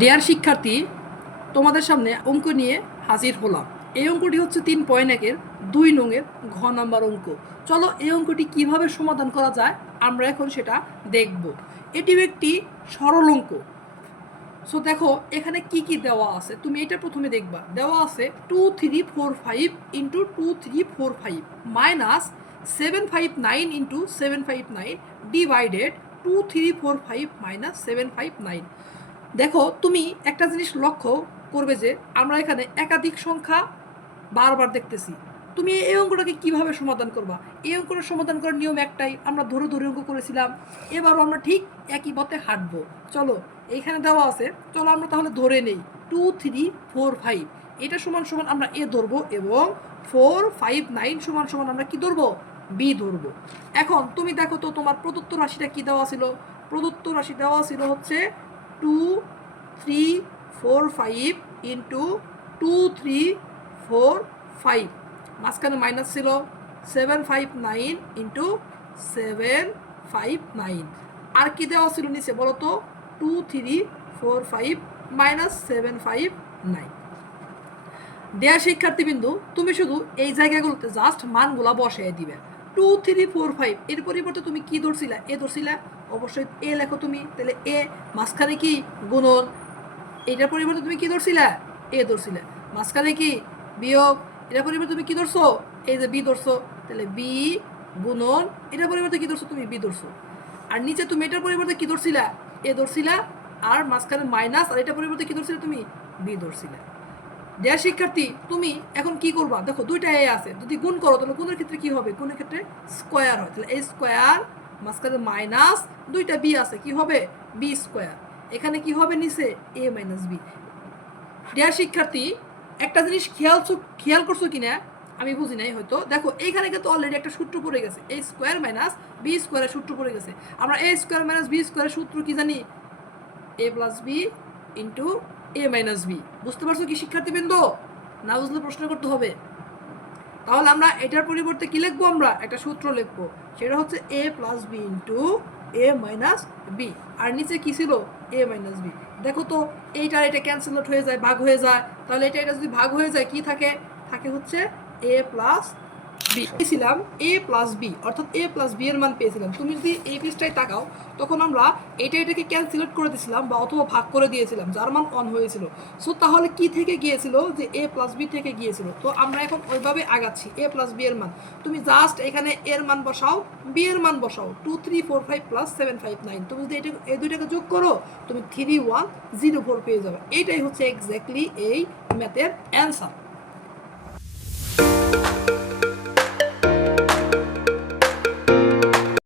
Deer শিক্ষার্থী, তোমাদের সামনে অঙ্ক নিয়ে হাজির হলাম। এই অঙ্কটি হচ্ছে তিন পয়েন্ট একের দুই নঙের ঘ নাম্বার অঙ্ক। চলো এই অঙ্কটি কীভাবে সমাধান করা যায়, আমরা এখন সেটা দেখব। এটিও একটি সরল অঙ্ক। সো দেখো, এখানে কি কি দেওয়া আছে? তুমি এটা প্রথমে দেখবা। দেওয়া আছে two three four five into two three four five minus seven five nine into seven five nine divided two three four five minus seven five nine দেখো, তুমি একটা জিনিস লক্ষ্য করবে যে আমরা এখানে একাধিক সংখ্যা বারবার দেখতেছি। তুমি এই অঙ্কটাকে কীভাবে সমাধান করবা? এই অঙ্কটা সমাধান করার নিয়ম একটাই, আমরা ধরে ধরে অঙ্ক করেছিলাম, এবারও আমরা ঠিক একই পথে হাঁটবো। চলো, এইখানে দেওয়া আছে, চলো আমরা তাহলে ধরে নেই। টু, থ্রি, ফোর, ফাইভ, এটা সমান সমান আমরা এ ধরবো এবং ফোর, ফাইভ, নাইন সমান সমান আমরা কি ধরবো? বি ধরবো। এখন তুমি দেখো তো তোমার প্রদত্ত রাশিটা কি দেওয়া ছিল? প্রদত্ত রাশি দেওয়া ছিল হচ্ছে two three four five into two three four five মাঝখানে মাইনাস ছিল seven five nine into seven five nine আর কি দেওয়া ছিল নিচে বলো তো two three four five minus seven five nine দেয়া শিক্ষার্থীবিন্দু, তুমি শুধু এই জায়গাগুলোতে জাস্ট মানগুলা বসাই দিবে। টু থ্রি ফোর ফাইভ এর পরিবর্তে তুমি কি ধরছিলা? এ ধরছিলা অবশ্যই এ লেখো তুমি, তাহলে এ মাঝখানে কি গুণন? এটার পরিবর্তে তুমি কি ধরছিলা? এ ধরছিলা। মাঝখানে কি বিয়োগ? এটার পরিবর্তে তুমি কি ধরছো? এই যে বি ধরছো, তাহলে বি গুণন, এটার পরিবর্তে কি ধরছো? তুমি বি ধরছো। আর নিচে তুমি এটার পরিবর্তে কি ধরছিলা? এ ধরছিলা, আর মাঝখানে মাইনাস, আর এটার পরিবর্তে কি ধরছিলা? তুমি বি ধরছিলা। দেয়া শিক্ষার্থী, তুমি এখন কি করবা? দেখো দুইটা এ আছে, যদি গুণ করো, তাহলে গুণের ক্ষেত্রে কি হবে? গুণের ক্ষেত্রে স্কোয়ার হয়। তাহলে এ স্কোয়ার মাঝখানে মাইনাস দুইটা বি আছে, কি হবে? বি স্কোয়ার এখানে কি হবে নিচে? এ মাইনাস বি দেয়া শিক্ষার্থী, একটা জিনিস খেয়াল খেয়াল করছ কিনা? আমি বুঝি নাই হয়তো। দেখো, এইখানে কিন্তু অলরেডি একটা সূত্র পড়ে গেছে। এ স্কোয়ার মাইনাস বি স্কোয়ারের সূত্র পড়ে গেছে। আমরা এ স্কোয়ার মাইনাস বি স্কোয়ারের সূত্র কি জানি? A plus B into A minus B বুঝতে পারছ কি, শিক্ষার্থীবৃন্দ? না বুঝলে প্রশ্ন করতে হবে। তাহলে আমরা এটার পরিবর্তে কি লিখব আমরা? একটা সূত্র লিখব। সেটা হচ্ছে A plus B into A minus B আর নিচে কী ছিল? এ মাইনাস বি দেখো তো, এইটা এটা ক্যান্সেল হয়ে যায়, ভাগ হয়ে যায়। তাহলে এটা এটা যদি ভাগ হয়ে যায়, কি থাকে? থাকে হচ্ছে এ প্লাস বি পেয়েছিলাম এ প্লাস বি অর্থাৎ এ প্লাস বি এর মান পেয়েছিলাম। তুমি যদি এই পৃষ্ঠায় তাকাও, তখন আমরা এটা এটাকে ক্যালকুলেট করে দিয়েছিলাম বা অথবা ভাগ করে দিয়েছিলাম, যার মান অন হয়েছিল। সো তাহলে কি থেকে গিয়েছিল? যে এ প্লাস বি থেকে গিয়েছিল। তো আমরা এখন ওইভাবে আগাচ্ছি এ প্লাস বি এর মান। তুমি জাস্ট এখানে এর মান বসাও বি এর মান বসাও। Two three four five plus seven five nine তুমি যদি এটা এই দুইটাকে যোগ করো, তুমি থ্রি ওয়ান জিরো ফোর পেয়ে যাবে। এটাই হচ্ছে এক্স্যাক্টলি এই ম্যাথের অ্যান্সার